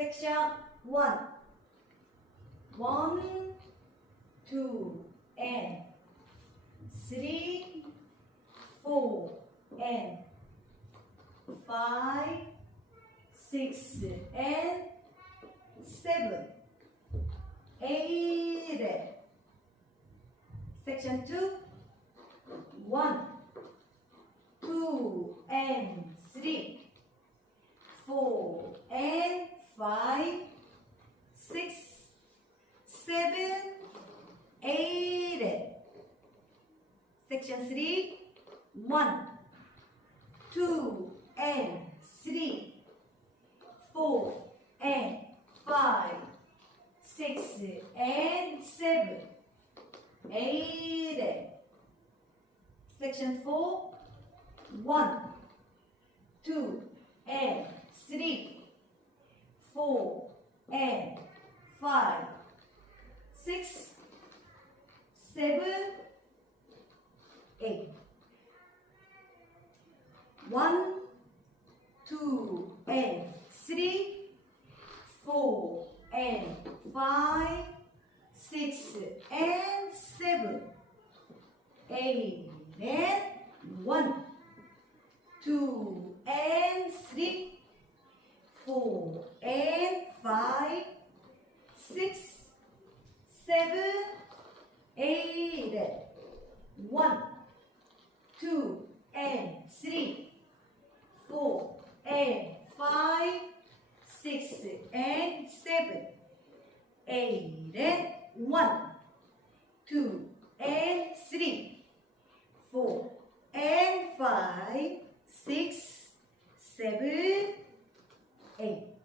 Section 1. 1, 2, and 3, 4, and 5, 6, and 7, 8. Section 2. 1, 2, and 3, 4, and 5, 6, 7, 8. Section 3. 1, 2, and 3, 4, and 5, 6, and 7, 8. Section 4. 1, 2, and 3, 4, and 5, 6, 7, 8. 1, 2, and 3, 4, and 5, 6, and 7, 8, and 1, 2, and 3, 4, and 5, 6, 7, 8. 1, 2, and 3, 4, and 5, 6, and 7, 8. And 1, 2, and 3, 4, and 5, 6, 7, 8.